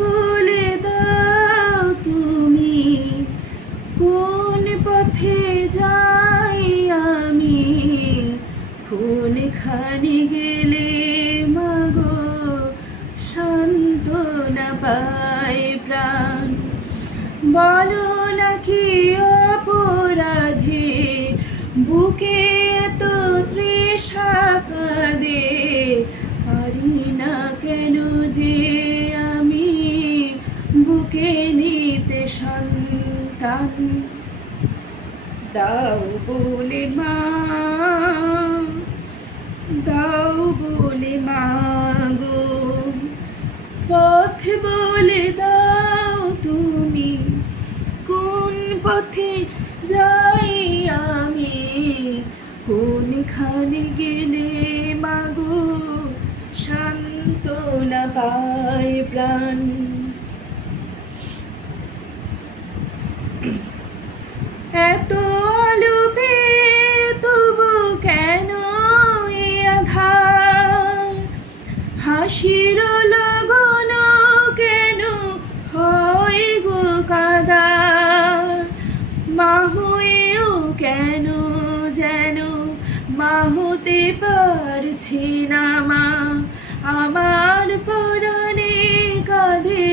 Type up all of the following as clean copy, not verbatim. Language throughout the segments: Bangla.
বলে দাও তুমি কোন পথে যাই আমি, কোনখানে গেলে মাগো সান্ত্বনা পায় প্রাণ। বলো নাকি অপরাধে বুকে তো তৃষা কাঁদে, পারি না কেন যে আমি বুকে নিতে সন্তান। দাও বলে মা, দাও বলে মা গো, পথ বলে দাও তুমি কোন পথে যাই আমি, কোনখানে গেলে মাগো সান্ত্বনা পায় প্রাণ। এত আলো পেয়ে তবু কেন এ আধার, হাসির লগন কেন হয় গো কাদা, মা হয়েও কেন যেন মা হতে পারছি না মা, আমার পরাণে কাঁদে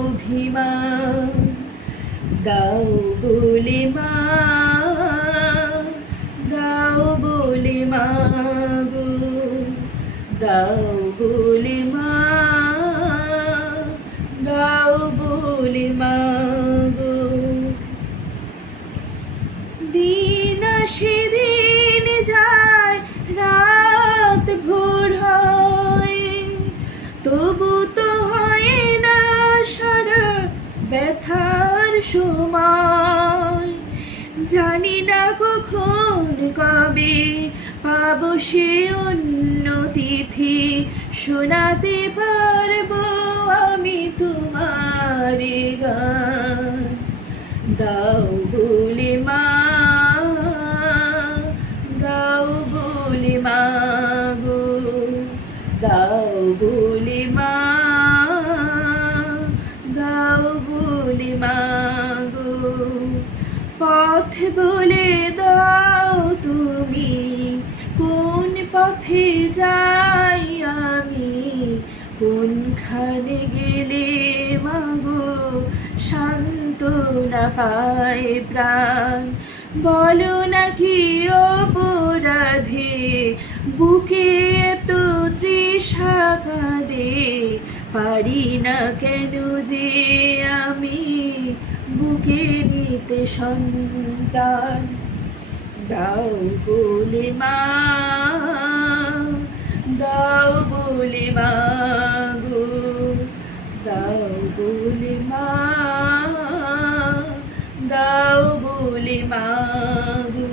অভিমান। দাও বলে মা, দাও বলে মা গো, দাও বলে মা, দাও বলে মা গো। দিন আসে দিন যায় রাত ভোর হয়, তবু তো হয় না সারা ব্যথার সময়। জানি না কখন কবে পাবো সে অন্য তিথি, শোনাতে পারবো আমি তোমার গান। দাও বলে মা, দাও বলে মা গো, দাও বলে মা, দাও বলে মা গো, পথ বলে দাও তুমি কোন পথে যাই আমি, কোনখানে গেলে মাগো সান্ত্বনা পায় প্রাণ। বলো নাকি অপরাধে বুকে তো তৃষা কাঁদে, পারি না কেন যে আমি বুকে নিতে সন্তান। দাও বলে মা, দাও বলে মা গো, দাও বলে মা, দাও বলে মা গো।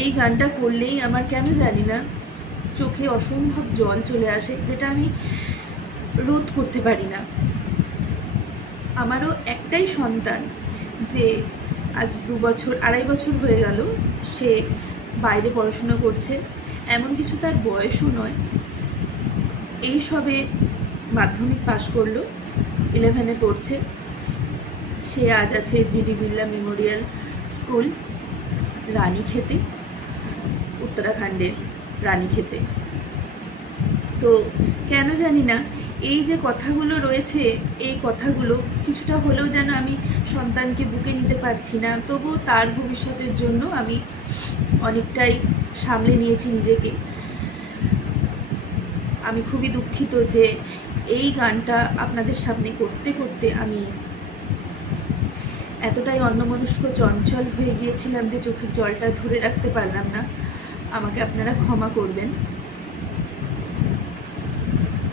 এই গানটা করলেই আমার কেন জানি না চোখে অসম্ভব জল চলে আসে, যেটা আমি রোধ করতে পারি না। আমারও একটাই সন্তান, যে আজ 2 বছর 2.5 বছর হয়ে গেল সে বাইরে পড়াশোনা করছে, এমন কিছু তার বয়সও নয়। এই সবে মাধ্যমিক পাশ করলো, 11-এ পড়ছে। সে আজ আছে জিডি বিড়লা মেমোরিয়াল স্কুল, রানীক্ষেতে, উত্তরাখণ্ডের রানীক্ষেতে। তো কেন জানি না এই যে কথাগুলো রয়েছে, এই কথাগুলো কিছুটা হলেও যেন আমি সন্তানকে বুকে নিতে পারছি না, তবুও তার ভবিষ্যতের জন্য আমি অনেকটাই সামলে নিয়েছি নিজেকে। আমি খুবই দুঃখিত যে এই গানটা আপনাদের সামনে করতে করতে আমি এতটাই অন্যমনস্ক চঞ্চল হয়ে গিয়েছিলাম যে চোখের জলটা ধরে রাখতে পারলাম না। আমাকে আপনারা ক্ষমা করবেন।